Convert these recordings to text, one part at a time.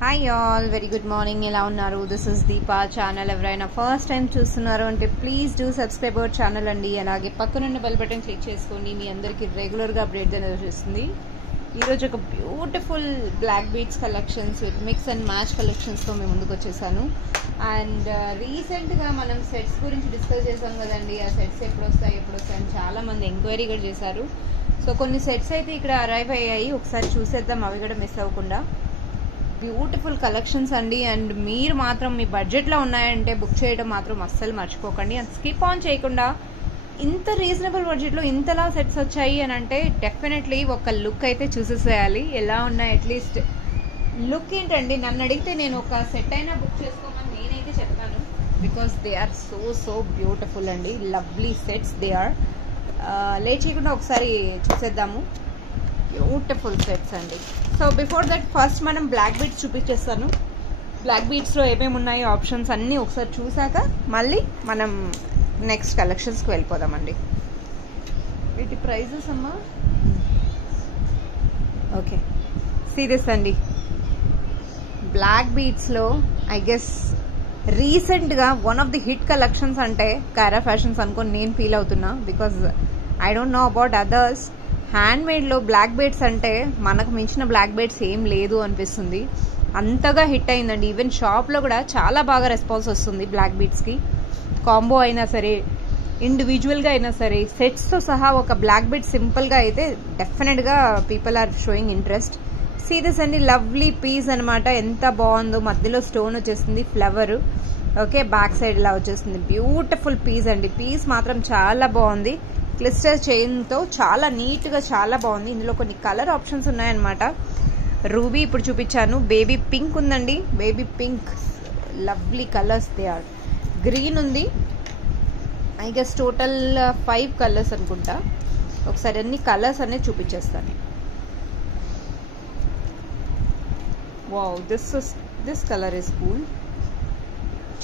Hi all, very good morning. ఎలా ఉన్నారు? This is Deepa channel. ఎవరైనా ఫస్ట్ టైం చూస్తున్నారు అంటే please do subscribe our channel అండి. అలాగే పక్కనున్న బెల్ బటన్ క్లిక్ చేసుకోండి. మీ అందరికీ రెగ్యులర్గా అప్డేట్ అనేది వచ్చేస్తుంది. ఈరోజు ఒక beautiful black beads collections with mix and match కలెక్షన్స్తో మేము ముందుకు వచ్చేసాను. అండ్ రీసెంట్గా మనం సెట్స్ గురించి డిస్కస్ చేసాం కదండి. ఆ సెట్స్ ఎప్పుడు వస్తాయి అని చాలామంది ఎంక్వైరీ కూడా చేశారు. సో కొన్ని సెట్స్ అయితే ఇక్కడ అరైవ్ అయ్యాయి, ఒకసారి చూసేద్దాం అవి కూడా మిస్ అవ్వకుండా. బ్యూటిఫుల్ కలెక్షన్స్ అండి. అండ్ మీరు మాత్రం మీ బడ్జెట్లో ఉన్నాయంటే బుక్ చేయడం మాత్రం అస్సలు మర్చిపోకండి. అండ్ స్కిప్ ఆన్ చేయకుండా ఇంత రీజనబుల్ బడ్జెట్లో ఇంతలా సెట్స్ వచ్చాయి అని అంటే డెఫినెట్లీ ఒక లుక్ అయితే చూసేసేయాలి. ఎలా ఉన్నాయి అట్లీస్ట్ లుక్ ఏంటండి, నన్ను అడిగితే నేను ఒక సెట్ అయినా బుక్ చేసుకోమని నేనైతే చెప్తాను. Because they are so beautiful అండి. Lovely sets they are. Late చేయకుండా ఒకసారి చూసేద్దాము. బ్యూటిఫుల్ సెట్స్ అండి. సో బిఫోర్ దట్ ఫస్ట్ మనం బ్లాక్ బీడ్స్ చూపించేస్తాను. బ్లాక్ బీడ్స్లో ఏమేమి ఉన్నాయో ఆప్షన్స్ అన్నీ ఒకసారి చూసాక మళ్ళీ మనం నెక్స్ట్ కలెక్షన్స్కి వెళ్ళిపోదామండి. వీటి ప్రైజెస్ అమ్మా. ఓకే, సీరియస్ అండి. బ్లాక్ బీడ్స్లో ఐ గెస్ రీసెంట్గా one of the hit collections అంటే కారా ఫ్యాషన్స్ అనుకొని నేను ఫీల్ అవుతున్నా. Because I don't know about others. హ్యాండ్మేడ్లో బ్లాక్ బీడ్స్ అంటే మనకు మించిన బ్లాక్ బీడ్స్ ఏం లేదు అనిపిస్తుంది. అంతగా హిట్ అయిందండి. ఈవెన్ షాప్లో కూడా చాలా బాగా రెస్పాన్స్ వస్తుంది బ్లాక్ బీడ్స్కి. కాంబో అయినా సరే, ఇండివిజువల్గా అయినా సరే, సెట్స్తో సహా ఒక బ్లాక్ బీడ్ సింపుల్గా అయితే డెఫినెట్గా people are showing interest. Serious అండి, లవ్లీ పీస్ అనమాట. ఎంత బాగుందో, మధ్యలో స్టోన్ వచ్చేస్తుంది, ఫ్లవర్. ఓకే, బ్యాక్ సైడ్ ఇలా వచ్చేస్తుంది. బ్యూటిఫుల్ పీస్ అండి. పీస్ మాత్రం చాలా బాగుంది. క్లిస్టర్ చైన్తో చాలా నీట్గా చాలా బాగుంది. ఇందులో కొన్ని కలర్ ఆప్షన్స్ ఉన్నాయన్నమాట. రూబీ ఇప్పుడు చూపించాను. బేబీ పింక్ ఉందండి. Baby pink, lovely colours they are. Green ఉంది. ఐ గెస్ టోటల్ 5 కలర్స్ అనుకుంటా. ఒకసారి అన్ని కలర్స్ అనేది చూపించేస్తాను. Wow, this colour is cool.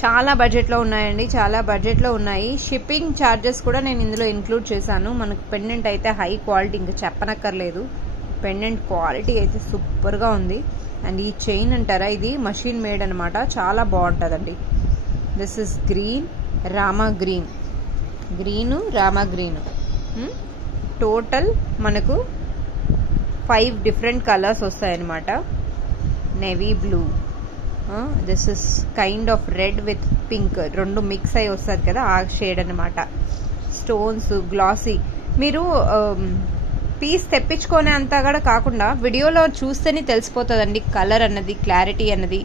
చాలా బడ్జెట్లో ఉన్నాయండి, చాలా బడ్జెట్లో ఉన్నాయి. షిప్పింగ్ ఛార్జెస్ కూడా నేను ఇందులో ఇంక్లూడ్ చేశాను. మనకు పెండెంట్ అయితే హై క్వాలిటీ, ఇంకా చెప్పనక్కర్లేదు. పెండెంట్ క్వాలిటీ అయితే సూపర్గా ఉంది. అండ్ ఈ చైన్ అంటారా, ఇది మషిన్ మేడ్ అనమాట. చాలా బాగుంటుందండి. This is green, rama green. Green, rama green. Total మనకు 5 డిఫరెంట్ కలర్స్ వస్తాయన్నమాట. Navy blue, this is kind of red with pink, రెండు మిక్స్ అయి వస్తుంది కదా, ఆ షేడ్ అనమాట. Stones, glossy. మీరు పీస్ తెప్పించుకునే అంతా కూడా కాకుండా వీడియోలో చూస్తేనే తెలిసిపోతుందండి కలర్ అన్నది, క్లారిటీ అన్నది,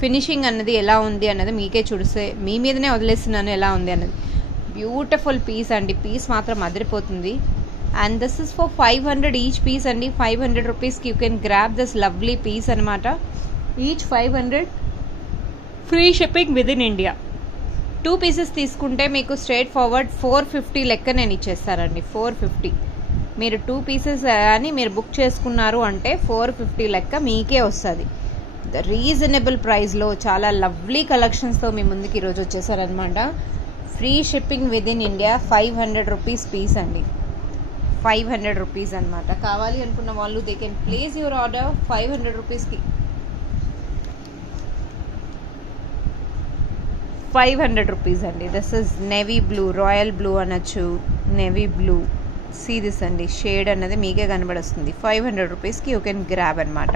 ఫినిషింగ్ అన్నది ఎలా ఉంది అన్నది. మీకే చూస్తే మీ మీదనే వదిలేస్తున్నాను ఎలా ఉంది అన్నది. బ్యూటిఫుల్ పీస్ అండి. పీస్ మాత్రం అదిరిపోతుంది. And this is for 500 each piece అండి. 500 రూపీస్కి you can grab this lovely piece అనమాట. Each 500, free shipping within India. 2 pieces తీసుకుంటే మీకు స్ట్రేట్ ఫార్వర్డ్ 450 లెక్క నేను ఇచ్చేస్తానండి. 450. మీరు 2 పీసెస్ అని మీరు బుక్ చేసుకున్నారు అంటే 450 లెక్క మీకే వస్తుంది. రీజనబుల్ ప్రైస్లో చాలా లవ్లీ కలెక్షన్స్తో మీ ముందుకు ఈరోజు వచ్చేసారనమాట. Free shipping within India. 500 rupees piece అండి. 500 రూపీస్ అనమాట. కావాలి అనుకున్న వాళ్ళు they can place your order 500 రూపీస్కి. 500 రూపీస్ అండి. This is navy blue, royal blue అనొచ్చు, నేవీ బ్లూ. సీ దిస్ అండి, షేడ్ అన్నది మీకే కనబడుస్తుంది. 500 రూపీస్కి యూ కెన్ గ్రాబ్ అనమాట.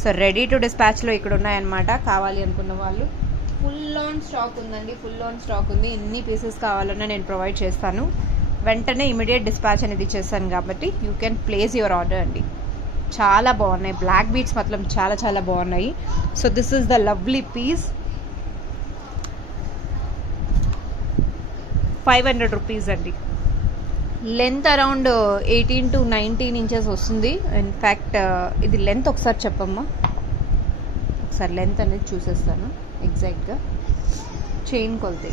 సో రెడీ టు డిస్పాచ్లో ఇక్కడ ఉన్నాయన్నమాట. కావాలి అనుకున్న వాళ్ళు. ఫుల్ ఆన్ స్టాక్ ఉందండి, ఫుల్ ఆన్ స్టాక్ ఉంది. ఎన్ని పీసెస్ కావాలన్నా నేను ప్రొవైడ్ చేస్తాను. వెంటనే ఇమీడియట్ డిస్పాచ్ అనేది ఇచ్చేస్తాను కాబట్టి you can place your order అండి. చాలా బాగున్నాయి బ్లాక్ బీడ్స్, మాత్రం చాలా బాగున్నాయి. So this is the lovely piece. 500 rupees అండి. లెంత్ అరౌండ్ 18 to 19 ఇంచెస్ వస్తుంది. ఇన్ఫ్యాక్ట్ ఇది లెంత్ ఒకసారి చెప్పమ్మా. ఒకసారి లెంత్ అనేది చూసేస్తాను ఎగ్జాక్ట్గా. చైన్ కొలతే.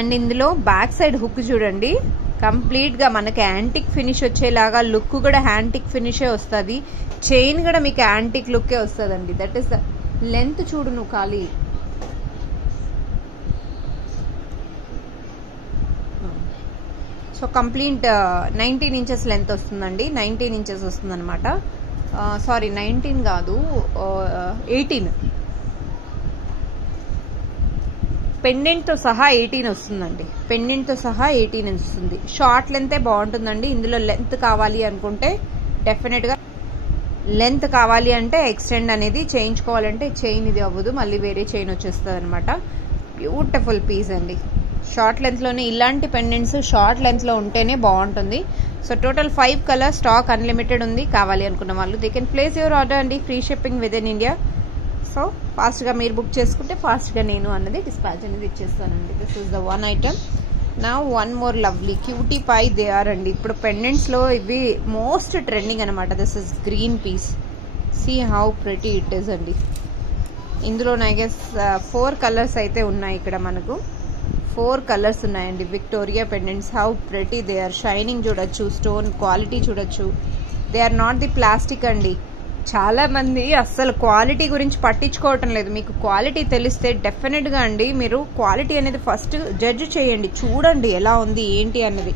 అండ్ ఇందులో బ్యాక్ సైడ్ హుక్ చూడండి, కంప్లీట్గా మనకి యాంటిక్ ఫినిష్ వచ్చేలాగా. లుక్ కూడా యాంటిక్ ఫినిషే వస్తుంది. చైన్ కూడా మీకు యాంటిక్ లుక్కే వస్తుందండి. That is the length. చూడు నువ్వు ఖాళీ. సో కంప్లీట్ 19 ఇంచెస్ లెంత్ వస్తుందండి. 19 ఇంచెస్ వస్తుంది అనమాట. సారీ 19 కాదు, 18. పెండెంట్తో సహా 18 వస్తుందండి. పెండెంట్తో సహా 18 వస్తుంది. షార్ట్ లెంతే బాగుంటుందండి. ఇందులో లెంత్ కావాలి అనుకుంటే డెఫినెట్గా లెంత్ కావాలి అంటే ఎక్స్టెండ్ అనేది చేయించుకోవాలంటే చైన్ ఇది అవ్వదు, మళ్ళీ వేరే చైన్ వచ్చేస్తుంది అనమాట. బ్యూటిఫుల్ పీస్ అండి. షార్ట్ లెంత్లోనే ఇలాంటి పెండెంట్స్ షార్ట్ లెంత్లో ఉంటేనే బాగుంటుంది. So total 5 colour stock unlimited ఉంది. కావాలి అనుకున్న వాళ్ళు they can place your order అండి. Free shipping with in India. So ఫాస్ట్గా మీరు బుక్ చేసుకుంటే ఫాస్ట్గా నేను అన్నది డిస్పాచ్ అనేది ఇచ్చేస్తానండి. This is the one item. నా one more lovely cutie pie they are అండి. ఇప్పుడు పెండెంట్స్లో ఇవి మోస్ట్ ట్రెండింగ్ అనమాట. This is green peas. See how pretty it is అండి. ఇందులో ఐ గెస్ 4 కలర్స్ అయితే ఉన్నాయి. ఇక్కడ మనకు 4 కలర్స్ ఉన్నాయండి. Victoria pendants. How pretty they are. Shining చూడొచ్చు, స్టోన్ క్వాలిటీ చూడొచ్చు. They are not the plastic అండి. చాలా మంది అస్సలు క్వాలిటీ గురించి పట్టించుకోవటం లేదు. మీకు క్వాలిటీ తెలిస్తే డెఫినెట్గా అండి మీరు క్వాలిటీ అనేది ఫస్ట్ జడ్జ్ చేయండి, చూడండి ఎలా ఉంది ఏంటి అన్నది.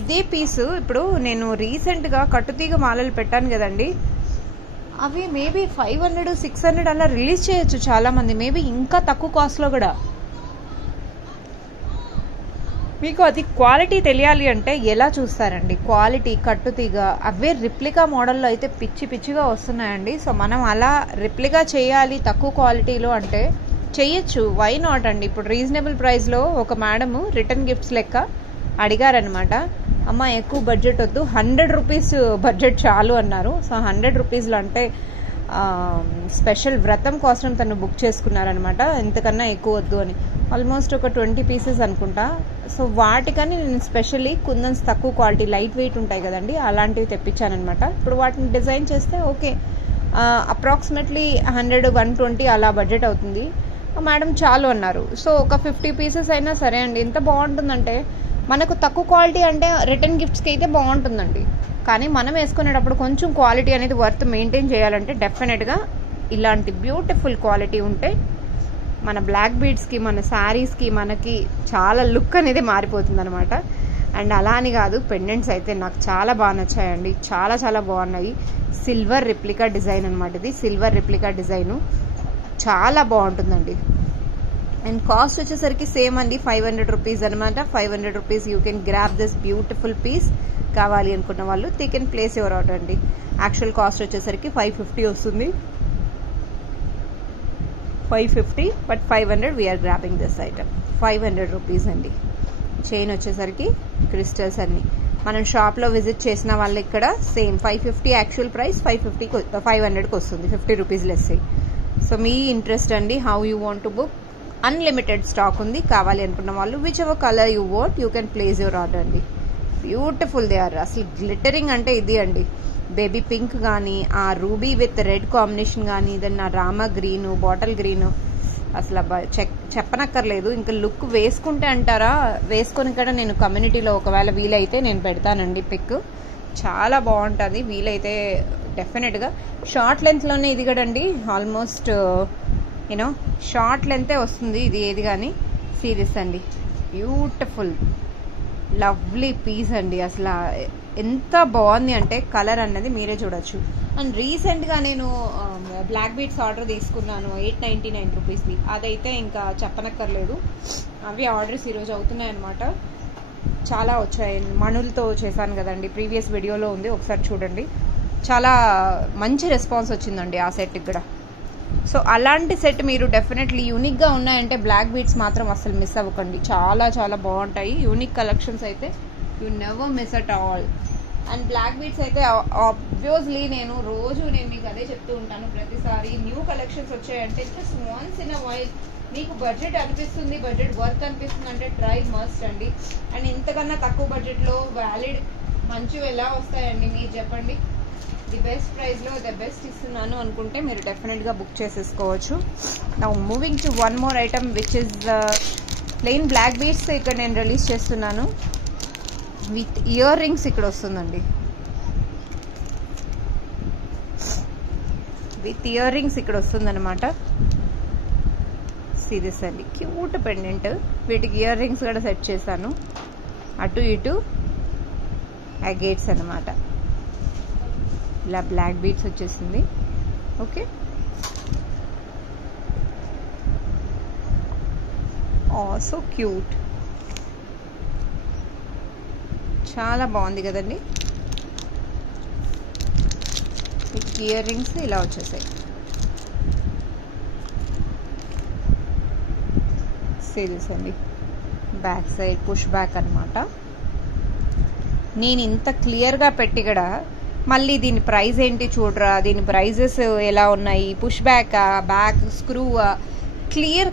ఇదే పీసు ఇప్పుడు నేను రీసెంట్గా కట్టుతీగ మాలలు పెట్టాను కదండి, అవి మేబీ 500, 600 అలా రిలీజ్ చేయొచ్చు చాలా మంది, మేబీ ఇంకా తక్కువ కాస్ట్లో కూడా. మీకు అది క్వాలిటీ తెలియాలి అంటే ఎలా చూస్తారండి? క్వాలిటీ కట్టుతీగ అవే రిప్లికా మోడల్లో అయితే పిచ్చిగా వస్తున్నాయండి. సో మనం అలా రిప్లికా చేయాలి తక్కువ క్వాలిటీలో అంటే చెయ్యొచ్చు, వై నాట్ అండి. ఇప్పుడు రీజనబుల్ ప్రైస్లో ఒక మేడము రిటర్న్ గిఫ్ట్స్ లెక్క అడిగారనమాట. అమ్మ ఎక్కువ బడ్జెట్ వద్దు, 100 రూపీస్ బడ్జెట్ చాలు అన్నారు. సో 100 రూపీస్లో అంటే స్పెషల్ వ్రతం కోసం తను బుక్ చేసుకున్నారనమాట. ఎంతకన్నా ఎక్కువ వద్దు అని. ఆల్మోస్ట్ ఒక 20 పీసెస్ అనుకుంటా. సో వాటికని నేను స్పెషల్లీ కుందన్స్ తక్కువ క్వాలిటీ లైట్ వెయిట్ ఉంటాయి కదండి, అలాంటివి తెప్పించానమాట. ఇప్పుడు వాటిని డిజైన్ చేస్తే ఓకే అప్రాక్సిమేట్లీ 100, 120 అలా బడ్జెట్ అవుతుంది. మేడం చాలు అన్నారు. సో ఒక 50 పీసెస్ అయినా సరే అండి. ఎంత బాగుంటుందంటే మనకు తక్కువ క్వాలిటీ అంటే రిటర్న్ గిఫ్ట్స్కి అయితే బాగుంటుందండి, కానీ మనం వేసుకునేటప్పుడు కొంచెం క్వాలిటీ అనేది వర్త్ మెయింటైన్ చేయాలంటే డెఫినెట్గా ఇలాంటి బ్యూటిఫుల్ క్వాలిటీ ఉంటే మన బ్లాక్ బీడ్స్కి, మన శారీస్కి మనకి చాలా లుక్ అనేది మారిపోతుంది అనమాట. అండ్ అలా అని కాదు, పెండెంట్స్ అయితే నాకు చాలా బాగా నచ్చాయండి. చాలా చాలా బాగున్నాయి. సిల్వర్ రిప్లికా డిజైన్ అనమాట. ఇది సిల్వర్ రిప్లికా డిజైను చాలా బాగుంటుందండి. అండ్ కాస్ట్ వచ్చేసరికి సేమ్ అండి, 500 రూపీస్ అనమాట. 500 rupees you can grab this beautiful piece. కావాలి అనుకున్న వాళ్ళు they can place your order అండి. యాక్చువల్ కాస్ట్ వచ్చేసరికి 550 వస్తుంది, 550, but 500 we're grabbing this item. 500 rupees అండి. చైన్ వచ్చేసరికి క్రిస్టల్స్ అన్ని. మనం షాప్లో విజిట్ చేసిన వాళ్ళు ఇక్కడ సేమ్ 550 యాక్చువల్ ప్రైస్, 500కి వస్తుంది, 50 రూపీస్ లెస్. సో మీ ఇంట్రెస్ట్ అండి, how you want to book. Unlimited stock ఉంది. కావాలి అనుకున్న వాళ్ళు whichever colour you want you can place your order అండి. Beautiful they are. అసలు గ్లిటరింగ్ అంటే ఇది అండి. బేబీ పింక్ కానీ, ఆ రూబీ విత్ రెడ్ కాంబినేషన్ కానీ, దెన్ ఆ రామా గ్రీను, బాటిల్ గ్రీను, అసలు చెప్పనక్కర్లేదు. ఇంకా లుక్ వేసుకుంటే అంటారా, వేసుకొని కూడా నేను కమ్యూనిటీలో ఒకవేళ వీలైతే నేను పెడతానండి పిక్. చాలా బాగుంటుంది. వీలైతే డెఫినెట్గా షార్ట్ లెంత్లోనే ఇది కదండి, ఆల్మోస్ట్ యూనో షార్ట్ లెంతే వస్తుంది ఇది ఏది కానీ. సీరియస్ అండి, బ్యూటిఫుల్ లవ్లీ పీస్ అండి. అసలు ఎంత బాగుంది అంటే కలర్ అన్నది మీరే చూడొచ్చు. అండ్ రీసెంట్గా నేను బ్లాక్ బీడ్స్ ఆర్డర్ తీసుకున్నాను 899 రూపీస్ది. అదైతే ఇంకా చెప్పనక్కర్లేదు. అవి ఆర్డర్స్ ఈరోజు అవుతున్నాయి అనమాట. చాలా వచ్చాయి. మణులతో చేశాను కదండి, ప్రీవియస్ వీడియోలో ఉంది, ఒకసారి చూడండి. చాలా మంచి రెస్పాన్స్ వచ్చిందండి ఆ సెట్కి కూడా. సో అలాంటి సెట్ మీరు డెఫినెట్లీ యూనిక్గా ఉన్నాయంటే బ్లాక్ బీడ్స్ మాత్రం అసలు మిస్ అవ్వకండి. చాలా చాలా బాగుంటాయి. యూనిక్ కలెక్షన్స్ అయితే you never miss at all. And black beads అయితే ఆబ్వియస్లీ నేను మీకు అదే చెప్తూ ఉంటాను ప్రతిసారి. న్యూ కలెక్షన్స్ వచ్చాయంటే just once in a while మీకు బడ్జెట్ అనిపిస్తుంది, బడ్జెట్ వర్త్ అనిపిస్తుంది అంటే ట్రై మస్ట్ అండి. అండ్ ఇంతకన్నా తక్కువ బడ్జెట్లో వ్యాలిడ్ మంచివి ఎలా వస్తాయండి మీరు చెప్పండి. ది బెస్ట్ ప్రైస్లో ద బెస్ట్ ఇస్తున్నాను అనుకుంటే మీరు డెఫినెట్గా బుక్ చేసేసుకోవచ్చు. Now moving to one more item which is plain black beads. ఇక్కడ నేను రిలీజ్ చేస్తున్నాను విత్ ఇయర్ రింగ్స్. ఇక్కడ వస్తుందండి విత్ ఇయర్ రింగ్స్, ఇక్కడ వస్తుందన్నమాట. సీరియస్ అండి, క్యూట్ పెండెంట్. వీటికి ఇయర్ రింగ్స్ కూడా సెట్ చేశాను, అటు ఇటు అగేట్స్ అన్నమాట. ఇలా బ్లాక్ బీడ్స్ వచ్చేసింది. ఓకే, సో క్యూట్, చాలా బాగుంది కదండి. ఇయర్ రింగ్స్ ఇలా వచ్చేసాయి. సీరియస్ అండి, బ్యాక్ సైడ్ పుష్ బ్యాక్ అనమాట. నేను ఇంత క్లియర్గా పెట్టి కూడా మళ్ళీ దీని ప్రైస్ ఏంటి చూడరా, దీని ప్రైజెస్ ఎలా ఉన్నాయి, push back, back screw,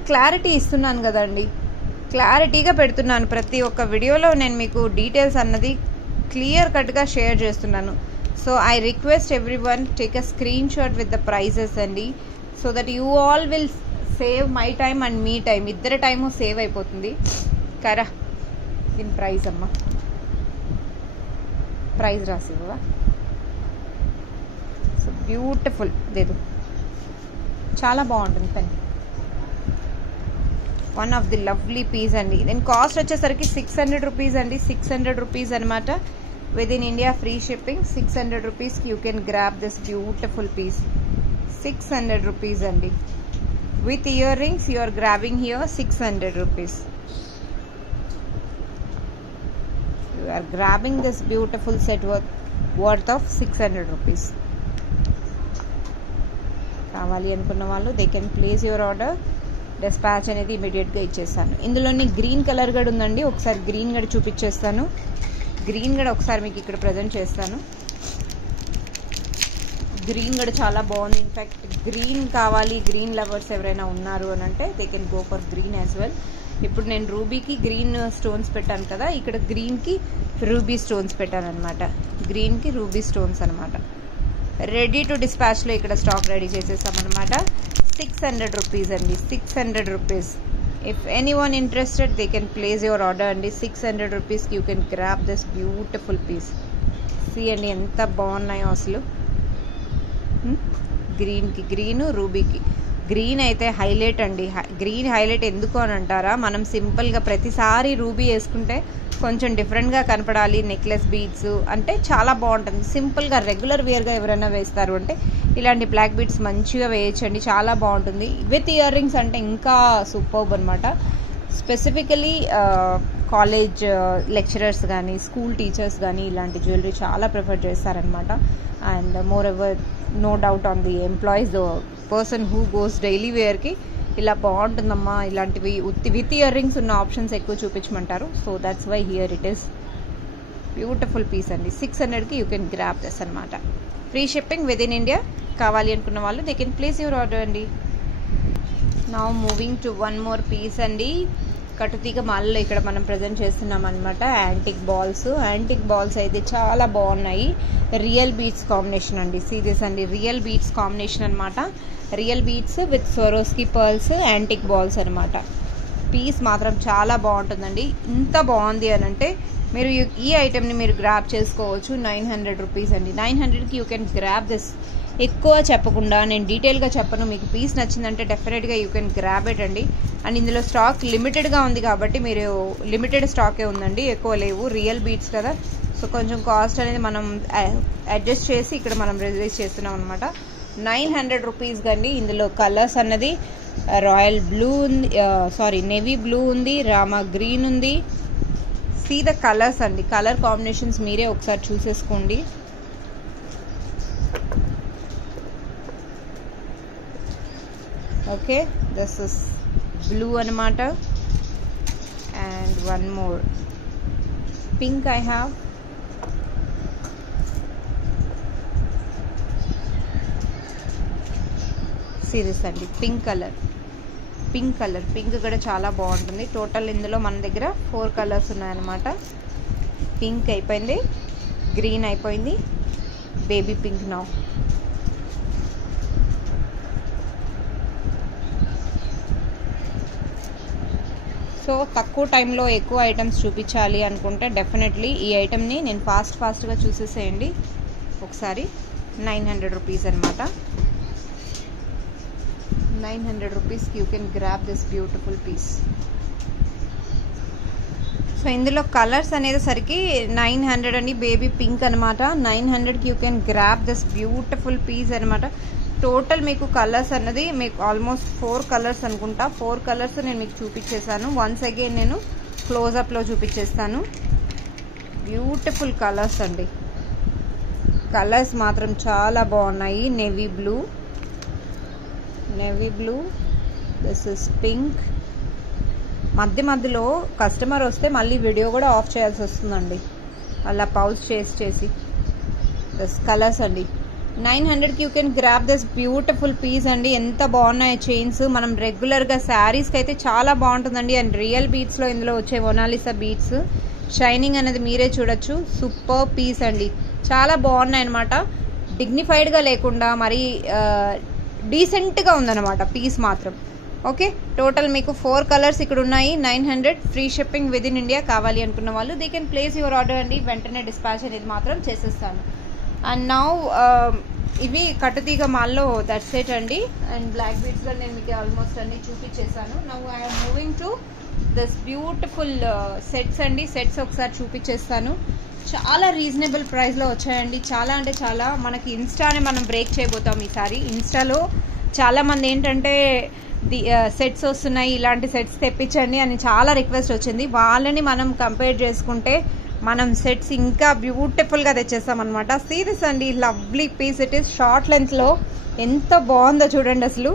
clarity ఇస్తున్నాను కదండి, క్లారిటీగా పెడుతున్నాను. ప్రతి ఒక్క వీడియోలో నేను మీకు డీటెయిల్స్ అన్నది క్లియర్ కట్గా షేర్ చేస్తున్నాను. So I request every one take a screenshot with the prices అండి, so that you all will save my time and మీ టైమ్, ఇద్దరి టైము సేవ్ అయిపోతుంది. కరా దీని ప్రైస్ అమ్మా, ప్రైస్ రాసివ్వవా. సో బ్యూటిఫుల్, లేదు చాలా బాగుంటుంది పెన్, one of the lovely piece అండి. దీని కాస్ట్ వచ్చేసరికి 600 రూపీస్ అండి, 600 రూపీస్ అనమాట. With in India free shipping. 600 రూపీస్కి you can grab this beautiful piece. 600 rupees అండి. With ear rings you are grabbing here 600 rupees. You are grabbing this beautiful set worth of 600 rupees. కావాలి అనుకున్న వాళ్ళు they can place your order. Dispatch అనేది ఇమీడియట్గా ఇచ్చేస్తాను. ఇందులోని green colour గడ ఉందండి, ఒకసారి గ్రీన్ గడ చూపించేస్తాను. గ్రీన్ గడ ఒకసారి మీకు ఇక్కడ ప్రజెంట్ చేస్తాను. గ్రీన్ గడ చాలా బాగుంది. ఇన్ఫ్యాక్ట్ గ్రీన్ కావాలి, గ్రీన్ లవర్స్ ఎవరైనా ఉన్నారు అని అంటే they can go for green as well. ఇప్పుడు నేను రూబీకి గ్రీన్ స్టోన్స్ పెట్టాను కదా, ఇక్కడ గ్రీన్కి రూబీ స్టోన్స్ పెట్టాను అనమాట. గ్రీన్కి రూబీ స్టోన్స్ అనమాట. రెడీ టు డిస్పాచ్లో ఇక్కడ స్టాక్ రెడీ చేసేసామన్నమాట. 600 రూపీస్ అండి, 600 rupees. If any one interested they can place your order అండి. 600 రూపీస్కి you can grab this beautiful piece. See అండి ఎంత బాగున్నాయో అసలు. గ్రీన్కి గ్రీను, రూబీకి గ్రీన్ అయితే హైలైట్ అండి. గ్రీన్ హైలైట్ ఎందుకు అని అంటారా, మనం సింపుల్గా ప్రతిసారి రూబీ వేసుకుంటే కొంచెం డిఫరెంట్గా కనపడాలి, నెక్లెస్ బీడ్స్ అంటే చాలా బాగుంటుంది. సింపుల్గా రెగ్యులర్ వేర్గా ఎవరైనా వేస్తారు అంటే ఇలాంటి బ్లాక్ బీడ్స్ మంచిగా వేయచ్చండి, చాలా బాగుంటుంది. విత్ ఇయర్ రింగ్స్ అంటే ఇంకా సూపర్బ్ అనమాట. స్పెసిఫికలీ కాలేజ్ లెక్చరర్స్ కానీ స్కూల్ టీచర్స్ కానీ ఇలాంటి జ్యువెలరీ చాలా ప్రిఫర్ చేస్తారనమాట. And moreover no doubt on the employees, the person who goes daily వేర్కి ఇలా బాగుంటుందమ్మా. ఇలాంటివి విత్ ఇయర్ రింగ్స్ ఉన్న ఆప్షన్స్ ఎక్కువ చూపించమంటారు. So that's why here it is. Beautiful piece అండి. 600కి యూ కెన్ గ్రాప్ దిస్ అనమాట. Free shipping with in India. కావాలి అనుకున్న వాళ్ళు they can place your order అండి. Now moving to one more piece అండి. కటుతీగ మాలలో ఇక్కడ మనం ప్రజెంట్ చేస్తున్నాం అనమాట. Antique balls. యాంటిక్ బాల్స్ అయితే చాలా బాగున్నాయి. రియల్ బీడ్స్ కాంబినేషన్ అండి. సీరియస్ అండి, రియల్ బీడ్స్ కాంబినేషన్ అనమాట. Real beads with Swarovski pearls, antique balls అనమాట. పీస్ మాత్రం చాలా బాగుంటుందండి. ఇంత బాగుంది అని అంటే మీరు ఈ ఐటెంని మీరు గ్రాప్ చేసుకోవచ్చు. 900 రూపీస్ అండి. 900కి యూ కెన్ గ్రాప్ దిస్. ఎక్కువ చెప్పకుండా నేను డీటెయిల్గా చెప్పను, మీకు పీస్ నచ్చిందంటే డెఫినెట్గా యూ కెన్ గ్రాబ్ ఇట్ అండి. అండ్ ఇందులో స్టాక్ లిమిటెడ్గా ఉంది కాబట్టి మీరు లిమిటెడ్ స్టాకే ఉందండి, ఎక్కువ లేవు. రియల్ బీడ్స్ కదా, సో కొంచెం కాస్ట్ అనేది మనం అడ్జస్ట్ చేసి ఇక్కడ మనం రిలీజ్ చేస్తున్నాం అనమాట. 900 రూపీస్ కండి. ఇందులో కలర్స్ అన్నది రాయల్ బ్లూ ఉంది, సారీ నేవీ బ్లూ ఉంది, రామా గ్రీన్ ఉంది. సీ ద కలర్స్ అండి. కలర్ కాంబినేషన్స్ మీరే ఒకసారి చూసేసుకోండి. ఓకే, దిస్ ఇస్ బ్లూ అనమాట. And one more pink I have. Serious అండి, పింక్ కలర్. పింక్ కూడా చాలా బాగుంటుంది. టోటల్ ఇందులో మన దగ్గర 4 కలర్స్ ఉన్నాయన్నమాట. పింక్ అయిపోయింది, గ్రీన్ అయిపోయింది, బేబీ పింక్ నౌ. సో తక్కువ టైంలో ఎక్కువ ఐటమ్స్ చూపించాలి అనుకుంటే డెఫినెట్లీ ఈ ఐటమ్ని నేను ఫాస్ట్గా చూసేసేయండి ఒకసారి. 900 రూపీస్ అనమాట. 900 rupees you can grab this beautiful piece. So ఇందులో కలర్స్ అనేసరికి 900 అండి. బేబీ పింక్ అనమాట. 900కి you can grab this beautiful piece అనమాట. టోటల్ మీకు కలర్స్ అన్నది మీకు ఆల్మోస్ట్ 4 కలర్స్ అనుకుంటా. 4 కలర్స్ నేను మీకు చూపించేసాను. వన్స్ అగైన్ నేను క్లోజప్లో చూపించేస్తాను. బ్యూటిఫుల్ కలర్స్ అండి. కలర్స్ మాత్రం చాలా బాగున్నాయి. Navy blue, this is pink. మధ్యలో కస్టమర్ వస్తే మళ్ళీ వీడియో కూడా ఆఫ్ చేయాల్సి వస్తుందండి, అలా పౌజ్ చేసి. దిస్ కలర్స్ అండి. 900కి you can grab this beautiful piece అండి. ఎంత బాగున్నాయి చైన్స్. మనం రెగ్యులర్గా శారీస్కి అయితే చాలా బాగుంటుందండి. అండ్ రియల్ బీట్స్లో ఇందులో వచ్చే మొనాలిసా బీట్స్ షైనింగ్ అనేది మీరే చూడొచ్చు. సూపర్ పీస్ అండి. చాలా బాగున్నాయి అనమాట. డిగ్నిఫైడ్గా లేకుండా మరీ డీసెంట్గా ఉందన్నమాట పీస్ మాత్రం. ఓకే, టోటల్ మీకు 4 కలర్స్ ఇక్కడ ఉన్నాయి. 900 free shipping within India. కావాలి అనుకున్న వాళ్ళు they can place your order అండి. వెంటనే డిస్పాచ్ అనేది మాత్రం చేసేస్తాను. అండ్ నౌ ఇవి కట్టుతీగ మాల్లో దట్ సెట్ అండి. అండ్ బ్లాక్ బీడ్స్లో నేను మీకు ఆల్మోస్ట్ అన్ని చూపించేసాను. Now I'm moving to this beautiful sets అండి. సెట్స్ ఒకసారి చూపించేస్తాను. చాలా రీజనబుల్ ప్రైస్లో వచ్చాయండి. చాలా అంటే చాలా. మనకి ఇన్స్టానే మనం బ్రేక్ చేయబోతాం ఈసారి. ఇన్స్టాలో చాలామంది ఏంటంటే సెట్స్ వస్తున్నాయి, ఇలాంటి సెట్స్ తెప్పించండి అని చాలా రిక్వెస్ట్ వచ్చింది. వాళ్ళని మనం కంపేర్ చేసుకుంటే మనం సెట్స్ ఇంకా బ్యూటిఫుల్గా తెచ్చేస్తాం అనమాట. సీరియస్ అండి, lovely piece. It is short లెంత్లో ఎంత బాగుందో చూడండి. అసలు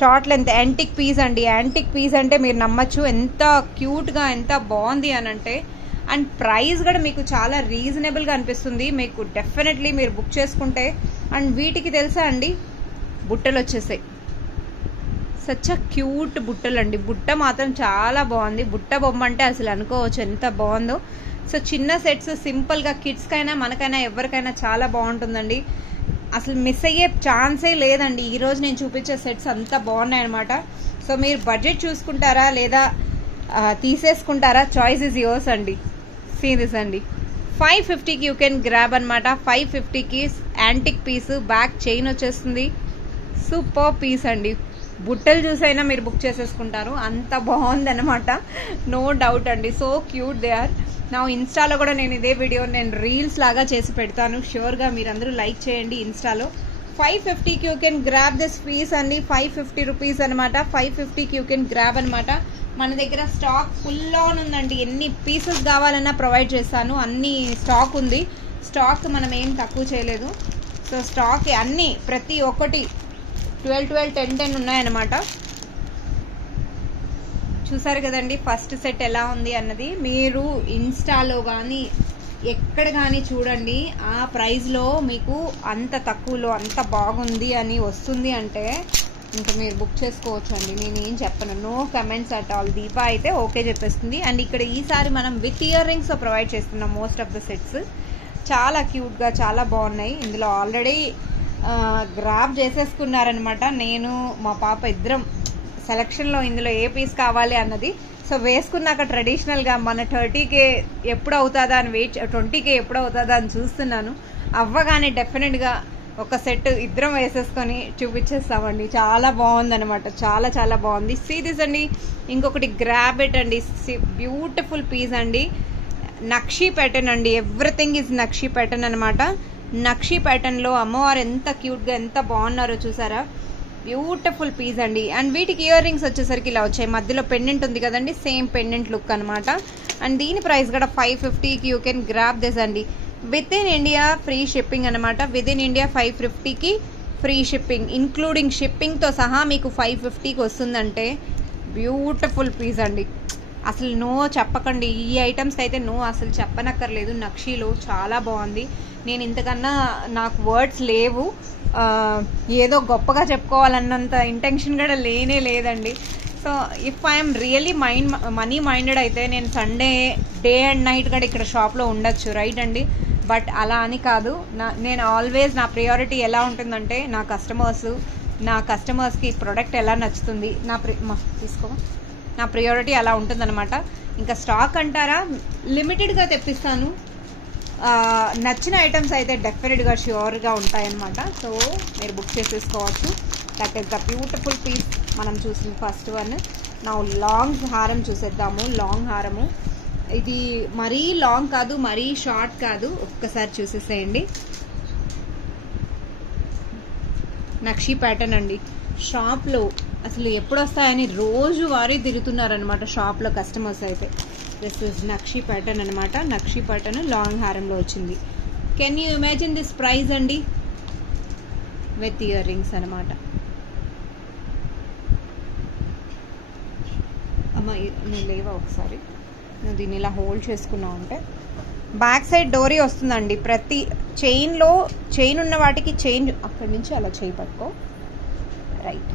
షార్ట్ లెంత్ యాంటిక్ పీస్ అండి. యాంటిక్ పీస్ అంటే మీరు నమ్మచ్చు ఎంత క్యూట్గా ఎంత బాగుంది అని అంటే. అండ్ ప్రైస్ కూడా మీకు చాలా రీజనబుల్గా అనిపిస్తుంది. మీకు డెఫినెట్లీ మీరు బుక్ చేసుకుంటే. అండ్ వీటికి తెలుసా అండి, బుట్టలు వచ్చేసాయి. సచ్ అ క్యూట్ బుట్టలు అండి. బుట్ట మాత్రం చాలా బాగుంది. బుట్ట బొమ్మ అంటే అసలు అనుకోవచ్చు ఎంత బాగుందో. సో చిన్న సెట్స్ సింపుల్గా కిడ్స్కైనా మనకైనా ఎవరికైనా చాలా బాగుంటుందండి. అసలు మిస్ అయ్యే ఛాన్సే లేదండి. ఈరోజు నేను చూపించే సెట్స్ అంతా బాగున్నాయి అనమాట. సో మీరు బడ్జెట్ చూసుకుంటారా లేదా తీసేసుకుంటారా, చాయిస్ ఇస్ యోర్స్ అండి. సీరియస్ అండి. 550కి యూ కెన్ గ్రాబ్ అనమాట. 550కి యాంటిక్ పీస్, బ్యాక్ చైన్ వచ్చేస్తుంది. సూపర్ పీస్ అండి. బుట్టలు చూసైనా మీరు బుక్ చేసేసుకుంటారు, అంత బాగుందన్నమాట. నో డౌట్ అండి. So cute they are. నా ఇన్స్టాలో కూడా నేను ఇదే వీడియో నేను రీల్స్ లాగా చేసి పెడతాను. ష్యూర్గా మీరందరూ లైక్ చేయండి ఇన్స్టాలో. 550కి you can grab this piece అండి. 550 రూపీస్ అనమాట. 550కి యూ కెన్ గ్రాబ్ అనమాట. మన దగ్గర స్టాక్ ఫుల్ ఆన్ ఉందండి. ఎన్ని పీసెస్ కావాలన్నా ప్రొవైడ్ చేస్తాను. అన్ని స్టాక్ ఉంది. స్టాక్ మనం ఏం తక్కువ చేయలేదు. సో స్టాక్ అన్ని ప్రతి ఒక్కటి 12, 10 ఉన్నాయన్నమాట. చూసారు కదండి ఫస్ట్ సెట్ ఎలా ఉంది అన్నది. మీరు ఇన్స్టాలో కానీ ఎక్కడ కానీ చూడండి, ఆ ప్రైస్లో మీకు అంత తక్కువలో అంత బాగుంది అని వస్తుంది అంటే ఇంకా మీరు బుక్ చేసుకోవచ్చు అండి. నేను ఏం చెప్పను, నో కమెంట్స్ అట్ ఆల్. దీప అయితే ఓకే చెప్పేస్తుంది. అండ్ ఇక్కడ ఈసారి మనం విత్ ఇయర్ రింగ్స్ ప్రొవైడ్ చేస్తున్నాం మోస్ట్ ఆఫ్ ద సెట్స్. చాలా క్యూట్గా చాలా బాగున్నాయి. ఇందులో ఆల్రెడీ గ్రాబ్ చేసేసుకున్నారనమాట. నేను మా పాప ఇద్దరం సెలక్షన్లో ఇందులో ఏ పీస్ కావాలి అన్నది. సో వేసుకున్నాక ట్రెడిషనల్గా మన 30K ఎప్పుడు అవుతుందా అని 20K ఎప్పుడు అవుతుందా అని చూస్తున్నాను. అవ్వగానే డెఫినెట్గా ఒక సెట్ ఇద్దరం వేసేసుకొని చూపించేస్తామండి. చాలా బాగుందనమాట. చాలా చాలా బాగుంది. సీరీస్ అండి. ఇంకొకటి గ్రాబ్ ఇట్ అండి. బ్యూటిఫుల్ పీస్ అండి. నక్షీ ప్యాటర్న్ అండి. ఎవ్రీథింగ్ ఈజ్ నక్షీ ప్యాటర్న్ అనమాట. నక్షీ ప్యాటర్న్లో అమ్మవారు ఎంత క్యూట్గా ఎంత బాగున్నారో చూసారా. బ్యూటిఫుల్ పీస్ అండి. అండ్ వీటికి ఇయర్ రింగ్స్ వచ్చేసరికి ఇలా వచ్చాయి. మధ్యలో పెండెంట్ ఉంది కదండి, సేమ్ పెండెంట్ లుక్ అనమాట. అండ్ దీని ప్రైస్ కూడా 550కి యూ కెన్ గ్రాబ్ దిస్ అండి. With in India free shipping అనమాట. విత్ ఇన్ ఇండియా 550కి ఫ్రీ షిప్పింగ్, ఇంక్లూడింగ్ షిప్పింగ్తో సహా మీకు 550కి వస్తుందంటే బ్యూటిఫుల్ పీస్ అండి. అసలు నో చెప్పకండి. ఈ ఐటమ్స్కి అయితే నో అసలు చెప్పనక్కర్లేదు. నక్షీలో చాలా బాగుంది. నేను ఇంతకన్నా నాకు వర్డ్స్ లేవు. ఏదో గొప్పగా చెప్పుకోవాలన్నంత ఇంటెన్షన్ కూడా లేనే లేదండి. So if I'm really money minded అయితే నేను సండే డే అండ్ నైట్ కూడా ఇక్కడ షాప్లో ఉండొచ్చు, రైట్ అండి. బట్ అలా అని కాదు. నేను ఆల్వేస్ నా ప్రియారిటీ ఎలా ఉంటుందంటే నా కస్టమర్స్కి ప్రొడక్ట్ ఎలా నచ్చుతుంది, నా ప్రియారిటీ అలా ఉంటుందన్నమాట. ఇంకా స్టాక్ అంటారా, లిమిటెడ్గా తెప్పిస్తాను. నచ్చిన ఐటమ్స్ అయితే డెఫినెట్గా ష్యూర్గా ఉంటాయన్నమాట. సో మీరు బుక్ చేసేసుకోవచ్చు. That is the beautiful piece మనం చూసిన ఫస్ట్ వన్. నా లాంగ్ హారం చూసేద్దాము. లాంగ్ హారము ఇది మరీ లాంగ్ కాదు, మరీ షార్ట్ కాదు, ఒక్కసారి చూసేసేయండి. నక్షి ప్యాటర్న్ అండి. షాప్లో అసలు ఎప్పుడు వస్తాయని రోజు వారీ తిరుగుతున్నారనమాట షాప్లో కస్టమర్స్ అయితే. దిస్ ఇస్ నక్షి ప్యాటర్న్ అనమాట. నక్షి ప్యాటర్న్ లాంగ్ హారంలో వచ్చింది. Can you imagine this price అండి, విత్ ఇయర్ రింగ్స్ అనమాట. అమ్మ నువ్వు లేవా ఒకసారి, నువ్వు దీన్ని ఇలా హోల్డ్ చేసుకున్నావు అంటే బ్యాక్ సైడ్ డోరీ వస్తుందండి. ప్రతి చైన్లో చైన్ ఉన్న వాటికి చైన్ అక్కడి నుంచి అలా చేయి పట్టుకో, రైట్.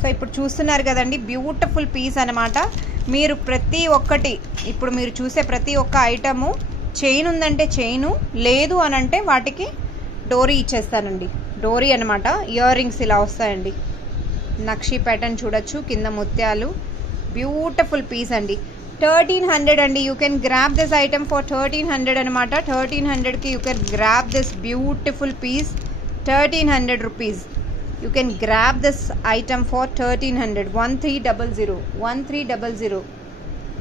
సో ఇప్పుడు చూస్తున్నారు కదండి, బ్యూటిఫుల్ పీస్ అనమాట. మీరు ప్రతి ఒక్కటి ఇప్పుడు మీరు చూసే ప్రతి ఒక్క ఐటము చైన్ ఉందంటే చైను, లేదు అని అంటే వాటికి డోరీ ఇచ్చేస్తానండి. డోరీ అనమాట. ఇయర్ రింగ్స్ ఇలా వస్తాయండి. నక్షి ప్యాటర్న్ చూడొచ్చు, కింద ముత్యాలు. బ్యూటిఫుల్ పీస్ అండి. 1300 అండి. You can grab this item for 1300 అనమాట. 1300కి you can grab this beautiful piece. 1300 rupees. You can grab this item for 1300. 1300. 1300.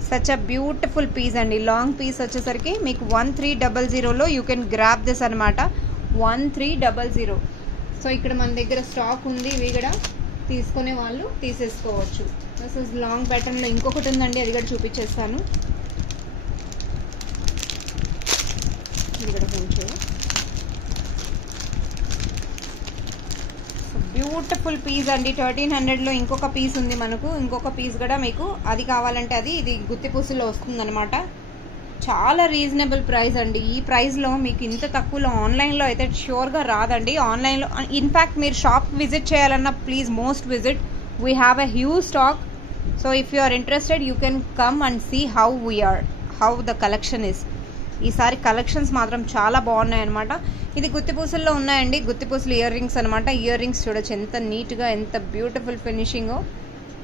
Such a beautiful piece అండి. లాంగ్ పీస్ వచ్చేసరికి మీకు 1300లో యూ కెన్ గ్రాప్ దిస్ అనమాట. 1300. So ఇక్కడ మన దగ్గర స్టాక్ ఉంది. ఇవి కూడా తీసుకునే వాళ్ళు తీసేసుకోవచ్చు. దిస్ ఇస్ లాంగ్ ప్యాటర్న్లో ఇంకొకటి ఉందండి, అది కూడా చూపించేస్తాను. ఇది కూడా కొంచెం బ్యూటిఫుల్ పీస్ అండి. 1300లో ఇంకొక పీస్ ఉంది మనకు. ఇంకొక పీస్ కూడా మీకు అది కావాలంటే అది, ఇది గుత్తి పూసలో వస్తుంది అనమాట. చాలా రీజనబుల్ ప్రైస్ అండి. ఈ ప్రైస్లో మీకు ఇంత తక్కువలో ఆన్లైన్లో అయితే ష్యూర్గా రాదండి. ఆన్లైన్లో ఇన్ఫ్యాక్ట్ మీరు షాప్ విజిట్ చేయాలన్నా please most visit. We have a huge stock. So if you are interested you can come and see how the collection is. ఈసారి కలెక్షన్స్ మాత్రం చాలా బాగున్నాయి అనమాట. ఇది గుత్తిపూసల్లో ఉన్నాయండి. గుత్తిపూసలు ఇయర్ రింగ్స్ అనమాట. ఇయర్ రింగ్స్ చూడొచ్చు ఎంత నీట్గా, ఎంత బ్యూటిఫుల్ ఫినిషింగో.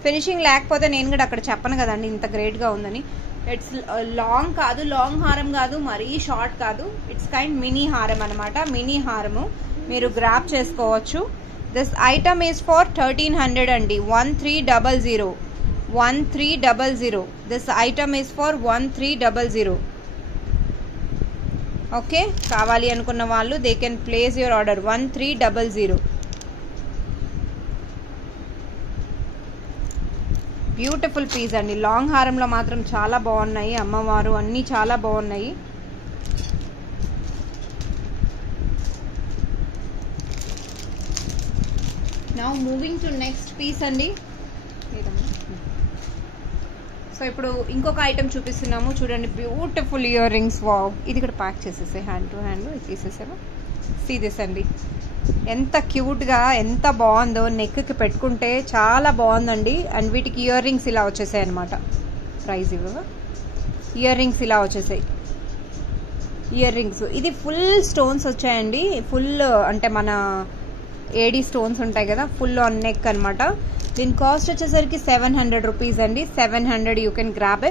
ఫినిషింగ్ లేకపోతే నేను కూడా అక్కడ చెప్పను కదండి ఇంత గ్రేట్గా ఉందని. ఇట్స్ లాంగ్ కాదు, లాంగ్ హారం కాదు, మరీ షార్ట్ కాదు. ఇట్స్ కైండ్ మినీ హారం అనమాట. మినీ హారము మీరు గ్రాప్ చేసుకోవచ్చు. దిస్ ఐటమ్ ఈజ్ ఫర్ 1300 అండి. 1300. 1300. This item is for 1300. Okay, కావాలి అనుకున్న వాళ్ళు they can place your order. 1300. Beautiful piece అండి. లాంగ్ హారంలో మాత్రం చాలా బాగున్నాయి. అమ్మవారు అన్నీ చాలా బాగున్నాయి. Now moving to next piece అండి. సో ఇప్పుడు ఇంకొక ఐటమ్ చూపిస్తున్నాము చూడండి. Beautiful ear rings. వావ్, ఇది కూడా ప్యాక్ చేసేసే హ్యాండ్ టు హ్యాండ్. ఇది తీసేసాము. సీ దిస్ అండి, ఎంత క్యూట్గా ఎంత బాగుందో. నెక్కి పెట్టుకుంటే చాలా బాగుందండి. అండ్ వీటికి ఇయర్ రింగ్స్ ఇలా వచ్చేసాయి అనమాట. ప్రైజ్ ఇవ్వవా? ఇయర్ రింగ్స్ ఇలా వచ్చేసాయి. ఇయర్ రింగ్స్ ఇది ఫుల్ స్టోన్స్ వచ్చాయండి. ఫుల్ అంటే మన ఏడీ స్టోన్స్ ఉంటాయి కదా, ఫుల్ ఆన్ నెక్ అనమాట. దీని కాస్ట్ వచ్చేసరికి 700 రూపీస్ అండి. 700 యూ కెన్ గ్రాబ్.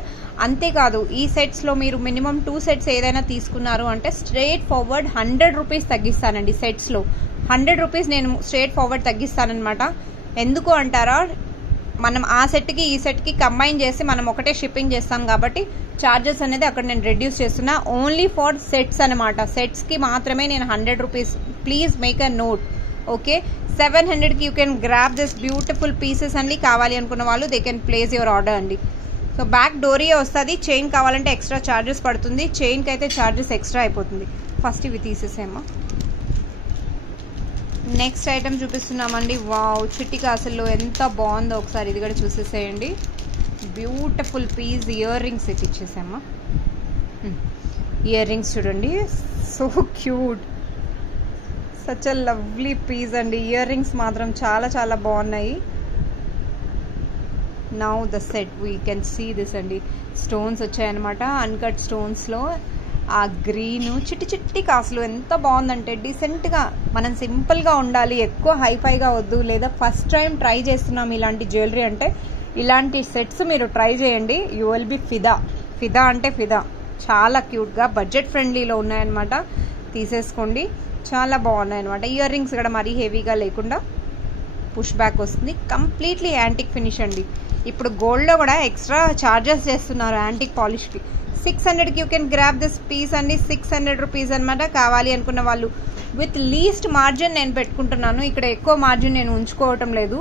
అంతేకాదు ఈ సెట్స్లో మీరు మినిమం 2 సెట్స్ ఏదైనా తీసుకున్నారు అంటే స్ట్రేట్ ఫార్వర్డ్ 100 రూపీస్ తగ్గిస్తానండి. సెట్స్లో 100 రూపీస్ నేను స్ట్రేట్ ఫార్వర్డ్ తగ్గిస్తానమాట. ఎందుకు అంటారా, మనం ఆ సెట్కి ఈ సెట్కి కంబైన్ చేసి మనం ఒకటే షిప్పింగ్ చేస్తాం కాబట్టి ఛార్జెస్ అనేది అక్కడ నేను రెడ్యూస్ చేస్తున్నా. ఓన్లీ ఫర్ సెట్స్ అనమాట. సెట్స్కి మాత్రమే నేను 100 rupees. Please make a note. Okay, 700కి you can grab this beautiful pieces అండి. కావాలి అనుకున్న వాళ్ళు they can place your order అండి. సో బ్యాక్ డోరీయే వస్తుంది. చైన్ కావాలంటే ఎక్స్ట్రా ఛార్జెస్ పడుతుంది. చైన్కి అయితే ఛార్జెస్ ఎక్స్ట్రా అయిపోతుంది. ఫస్ట్ ఇవి తీసేసేమో. నెక్స్ట్ ఐటమ్ చూపిస్తున్నామండి. వావ్, చిట్టిక అసలు ఎంత బాగుందో ఒకసారి ఇది కూడా చూసేసేయండి. బ్యూటిఫుల్ పీస్ ఇయర్ రింగ్స్ ఇది ఇచ్చేసామా. ఇయర్ రింగ్స్ చూడండి, so cute. Such a lovely piece అండి. ఇయర్ రింగ్స్ మాత్రం చాలా చాలా బాగున్నాయి. Now the set we can see this అండి. స్టోన్స్ వచ్చాయన్నమాట. అన్కట్ స్టోన్స్లో ఆ గ్రీన్ చిట్టి చిట్టి కాసులు ఎంత బాగుందంటే డీసెంట్గా. మనం సింపుల్గా ఉండాలి, ఎక్కువ హైఫైగా వద్దు, లేదా ఫస్ట్ టైం ట్రై చేస్తున్నాం ఇలాంటి జ్యువెలరీ అంటే ఇలాంటి సెట్స్ మీరు ట్రై చేయండి. యూ విల్ బి ఫిదా. ఫిదా అంటే ఫిదా. చాలా క్యూట్గా బడ్జెట్ ఫ్రెండ్లీలో ఉన్నాయన్నమాట. తీసేసుకోండి, చాలా బాగున్నాయి అనమాట. ఇయర్ రింగ్స్ కూడా మరీ హెవీగా లేకుండా పుష్ బ్యాక్ వస్తుంది. కంప్లీట్లీ యాంటిక్ ఫినిష్ అండి. ఇప్పుడు గోల్డ్లో కూడా ఎక్స్ట్రా చార్జెస్ చేస్తున్నారు యాంటిక్ పాలిష్కి. 600కి you can grab this piece అండి. 600 రూపీస్ అనమాట. కావాలి అనుకున్న వాళ్ళు విత్ లీస్ట్ మార్జిన్ నేను పెట్టుకుంటున్నాను. ఇక్కడ ఎక్కువ మార్జిన్ నేను ఉంచుకోవటం లేదు.